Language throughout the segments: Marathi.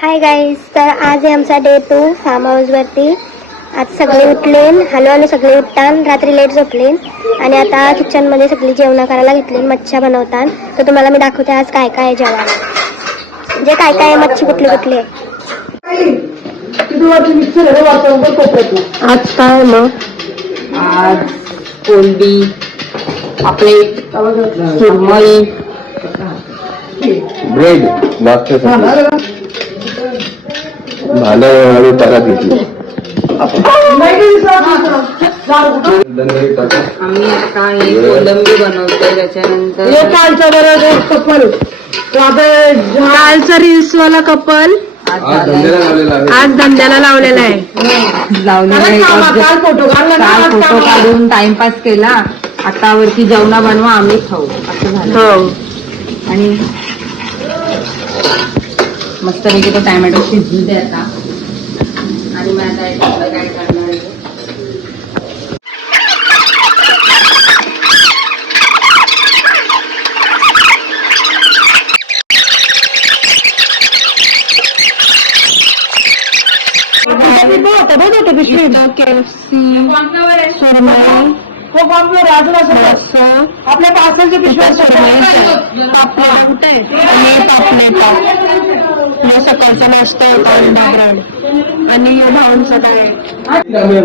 हाय गाईज, तर आज आहे आमचा डे 2 फार्म हाऊसवरती. आज सगळे उठलेन, हळूहळू सगळे उठतान, रात्री लेट झोपलेन आणि आता किचनमध्ये सगळी जेवण करायला घेतली. मच्छ्या बनवतात, तर तुम्हाला मी दाखवते आज काय काय आहे जेवायला. म्हणजे काय काय आहे, मच्छी कुठली कुठली आहे. आज काय मग? आज कोलंबी, आपले सुरमई, ब्रेड नाश्त्यासाठी भालं आणि परात घेतली. आम्ही आता हे कोलंबी बनवतोय. त्याच्यानंतर कालचा रील्स वाला कपल आज धंद्याला लावलेला आहे. काल फोटो काढून टाइमपास केला. आता वरती जेवणा बनवा, आम्ही खाऊ असं झालं. हो, आणि मस्तपैकी तो टॅमॅटो शिजू दे आता. आणि मग आता काय करणार आहे. आपल्या पार्सलचे पिशव्या सकाळचा नाश्ता आणि भावांचा काय आत्याचा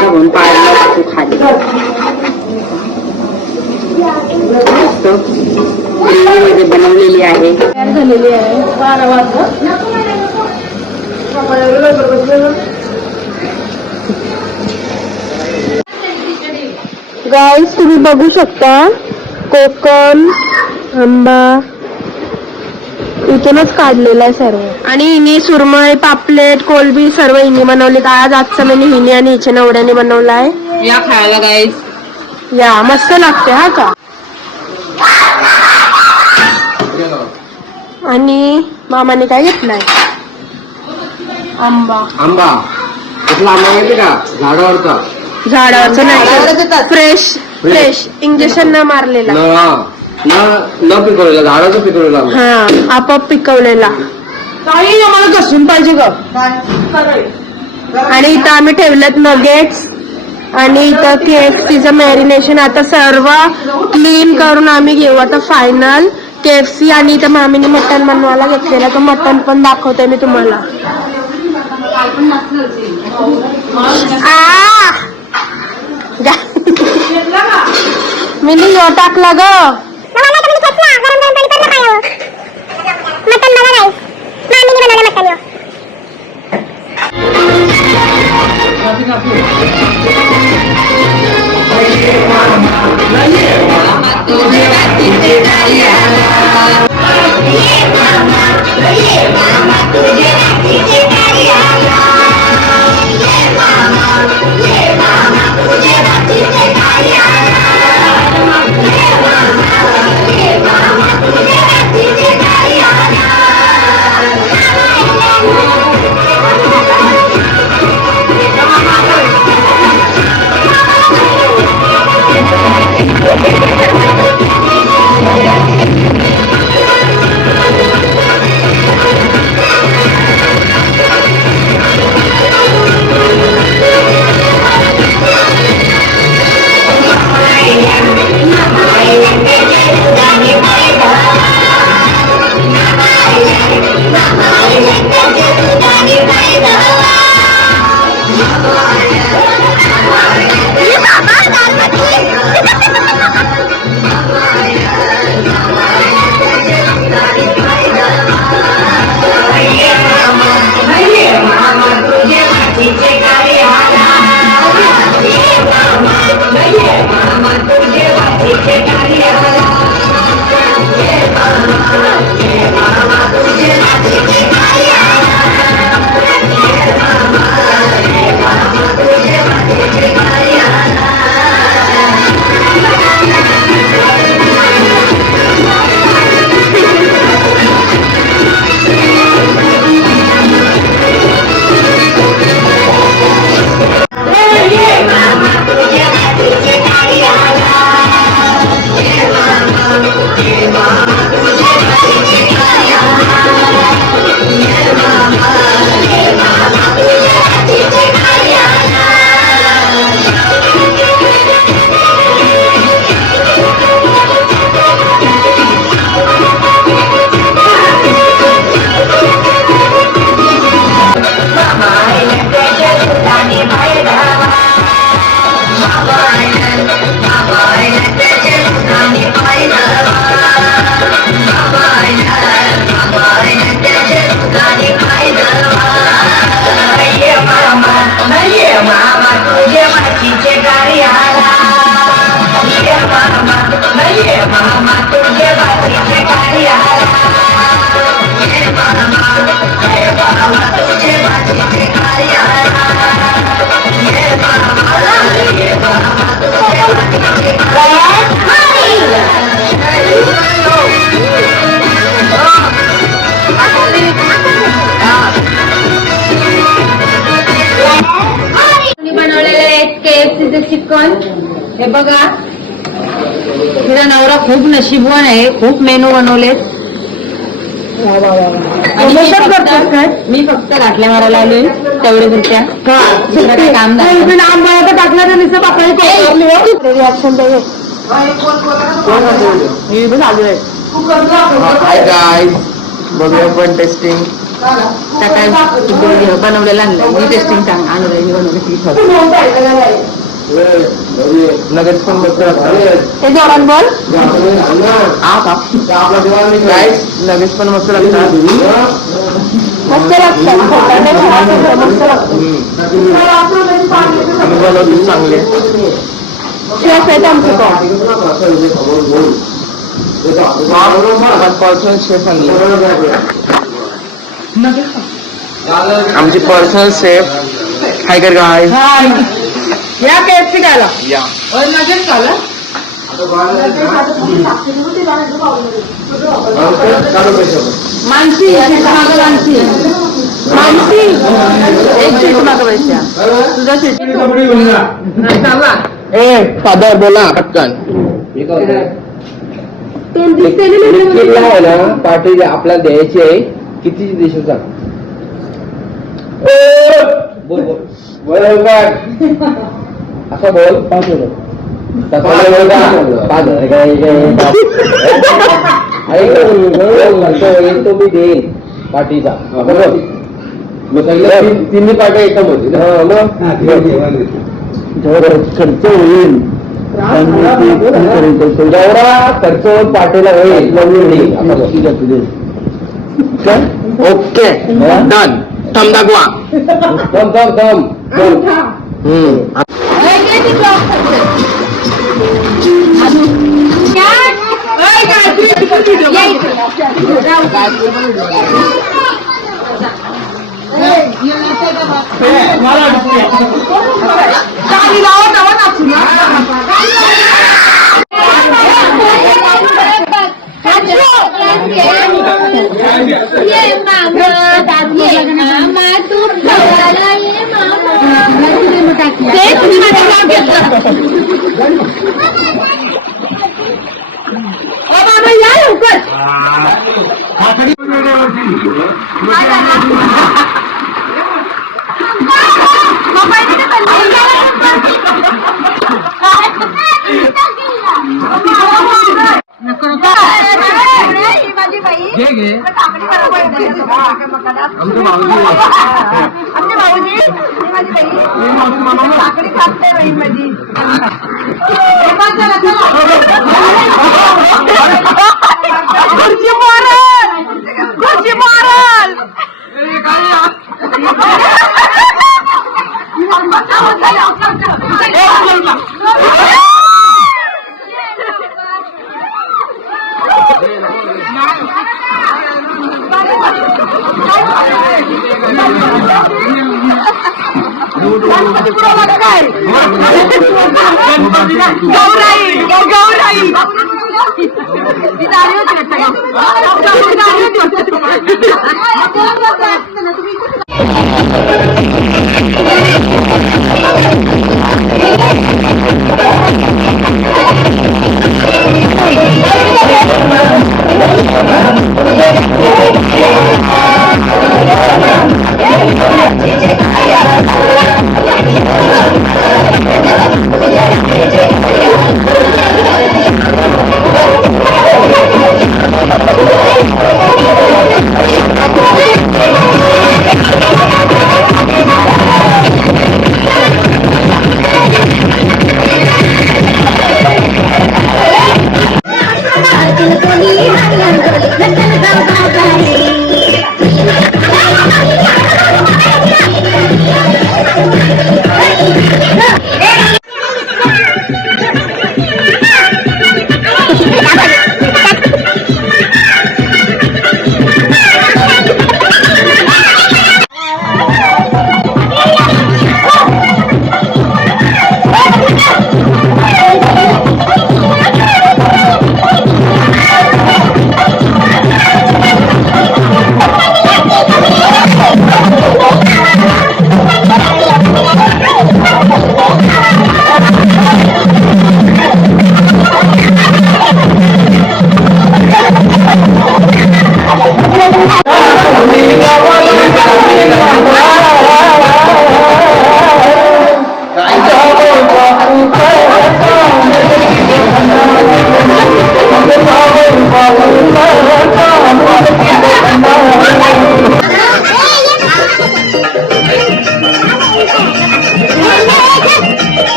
घेऊन पाळला तू खाली मध्ये बनवलेली आहे. झालेली आहे 12 वाजता. गाईस, तुम्ही बघू शकता कोकम, आंबा इथूनच काढलेला आहे सर्व. आणि हिने सुरमई, पापलेट, कोलबी सर्व हिने बनवली. आज आजचा मेनू हिने आणि हिच्या नवऱ्याने बनवला आहे. या खायला गाईस, या मस्त लागते हा का. आणि मामाने काय घेतलाय? आंबा. आंबा कुठला आंबा माहिती का? झाडावरचा. झाडावरचा नाही, फ्रेश इंजेक्शन न मारलेला, न पिकवलेला, झाडाचं पिकवलेला आंबा. हा, आपोआप पिकवलेला. काही आम्हाला घसून पाहिजे ग. आणि इथं आम्ही ठेवलेत नगेट्स आणि इथं KFCचं मॅरिनेशन. आता सर्व क्लीन करून आम्ही घेऊ आता फायनल KFC. आणि इथं मामीने मटन बनवायला घेतलेला, तो मटन पण दाखवते मी तुम्हाला. मी यो टाकला ग बनवलेले KFCचे चिकन हे बघा. तिचा नवरा खूप नशीबवान आहे, खूप मेनू बनवलेत. मी फक्त गाठल्या मारायला आले तेवढे पुरत्या काम बघूया पण टेस्टिंग बनवलेला मी टेस्टिंग सांग आणून लगेच पण मस्त ते जोरात बोल. लगेच पण मस्त लागतात. मस्त लागतात आम्ही बनवतो चांगले. शेफ आहेत आमचे पर्सनल शेफ आणले. आमची पर्सनल शेफ हाय कर गाय या KFC खायला या मानसी मानसी मानसी एक सीट मागं पैसा तुझा सीट फादर बोला पटकन. आहे ना पार्टी आपल्याला द्यायची आहे. किती देशाचा बोल बोल असं बोल. 5 तो मी देईल पार्टीचा. तिन्ही पार्ट्या एकदम होती खर्च होईल जेवढा खर्च पार्टीला होईल. Okay done. थम दाखवा. थम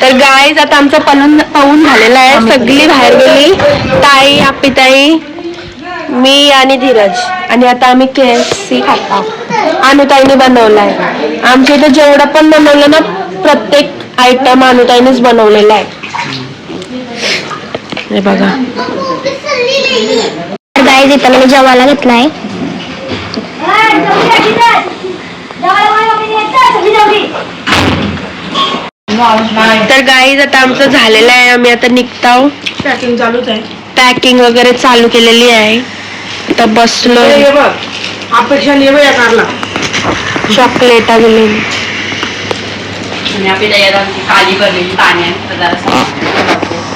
तर गाईज आता आमचं पाहून झालेलं आहे. सगळी बाहेर गेली, ताई, आपिताई, मी आणि धीरज. आणि आता आम्ही KFC खातो. अनुताईने बनवलाय. आमच्या इथं जेवढं पण बनवलं ना, प्रत्येक आयटम अनुताईनेच बनवलेला आहे. हे बघा गाईज, इथं मी जेवायला घेतलाय. तर गाईज आता आमचं झालेलं आहे. आम्ही आता निघतो. पॅकिंग चालूच आहे. पॅकिंग वगैरे चालू केलेली आहे. आता बसलो. अपेक्षा नाही या कारला चॉकलेट आलेली.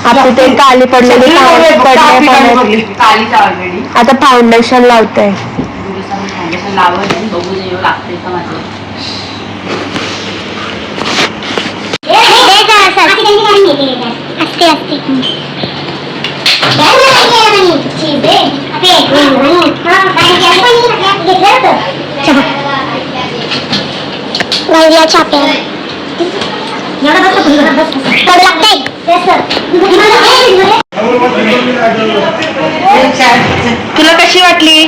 आपण ते काली पडलेली आता फाउंडेशन लावतंय. छापे तुला कशी वाटली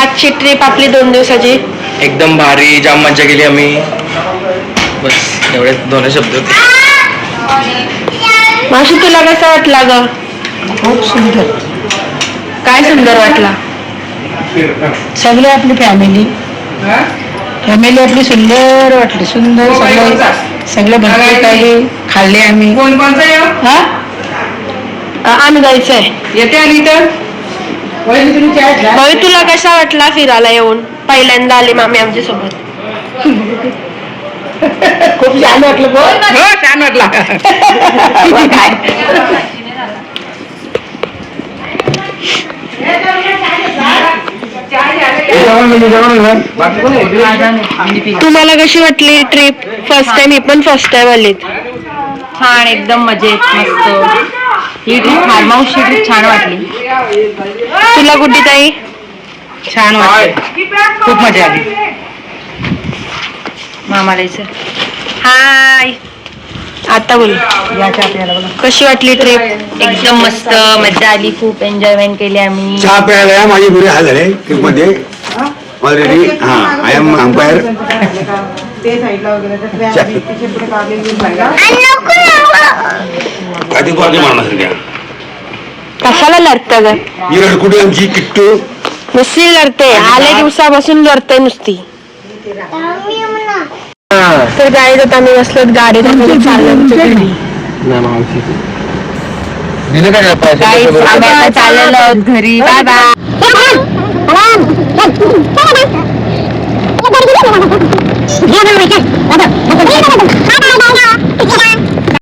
आजची ट्रिप आपली 2 दिवसाची? एकदम भारी, जाम मजा केली आम्ही. बस एवढे 2 शब्द होते. मावशी तुला कसा वाटला ग? खूप सुंदर. काय सुंदर वाटला? सगळे आपली फॅमिली आपली सुंदर वाटली. सुंदर सगळे भरपूर काही खाल्ले आम्ही. आम्ही जायचंय. येते आणि तर भाई तुला कसा वाटला फिरायला येऊन? पहिल्यांदा आली मामी आमच्या सोबत. खूप छान वाटलं. छान वाटला. काय तुम्हाला कशी वाटली ट्रिप? फर्स्ट टाइम, मी पण फर्स्ट टाइम आलीत. छान, एकदम मजेत, मस्त. ही ट्रिप फार्म हाऊसची ट्रिप छान वाटली. तुला गुड्डी ताई? छान वाटली, खूप मजा आली. मामाला हाय. आता बोल. कशी वाटली ट्रिप? एकदम मस्त मजा आली. खूप एन्जॉयमेंट केली आम्ही. चहा प्यायला माझे बुरे हाल झाले ट्रिपमध्ये ऑलरेडी. हां, आय एम अंपायर. कधी पाहते मारण्यासारख्या कशाला लढतं ग? ही रडकुटी आमची किट्टू. नुसती लढते, आले दिवसापासून लढते नुसती. तर गाडीत आता आम्ही बसलो गाडीत चाललेलो घरी. Bye bye.